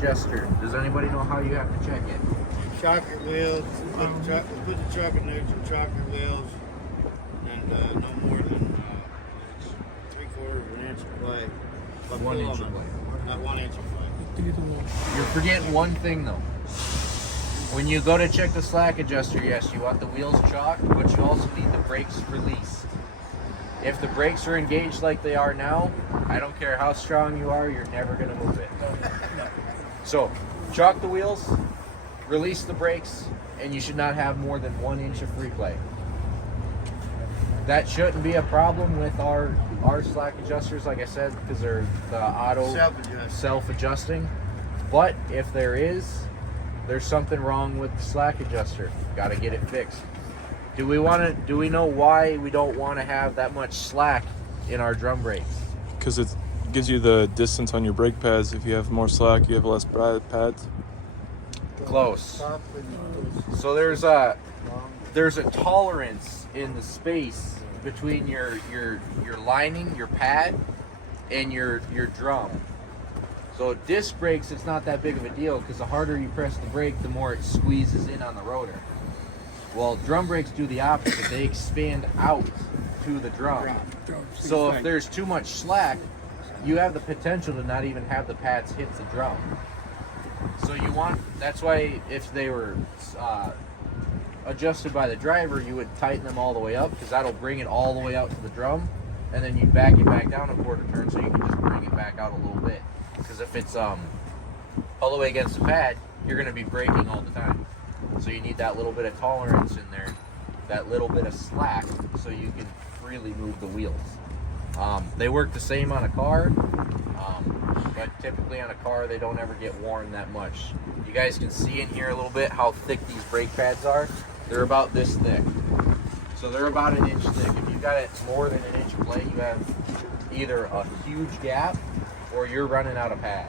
adjuster. Does anybody know how you have to check it? Shocker wheels, put the truck in neutral, shocker wheels, and no more than 3/4 of an inch of play. 1 inch of play. Not 1 inch of play. You're forgetting one thing though. When you go to check the slack adjuster, yes, you want the wheels chalked, but you also need the brakes released. If the brakes are engaged like they are now, I don't care how strong you are, you're never going to move it. So, chalk the wheels, release the brakes, and you should not have more than 1 inch of free play. That shouldn't be a problem with our slack adjusters, like I said, because they're the auto self-adjusting. But if there is, there's something wrong with the slack adjuster. Got to get it fixed. Do we know why we don't want to have that much slack in our drum brakes? Because it gives you the distance on your brake pads. If you have more slack, you have less pads. Close. So there's a tolerance in the space between your lining, your pad, and your drum. So disc brakes, it's not that big of a deal because the harder you press the brake, the more it squeezes in on the rotor. Well, drum brakes do the opposite. They expand out to the drum. So if there's too much slack, you have the potential to not even have the pads hit the drum. So that's why if they were adjusted by the driver, you would tighten them all the way up because that'll bring it all the way out to the drum, and then you back it back down a quarter turn so you can just bring it back out a little bit. Because if it's all the way against the pad, you're going to be braking all the time. So you need that little bit of tolerance in there, that little bit of slack, so you can freely move the wheels. They work the same on a car, but typically on a car they don't ever get worn that much. You guys can see in here a little bit how thick these brake pads are. They're about this thick. So they're about an inch thick. If you've got it more than an inch of play, you have either a huge gap or you're running out of pad.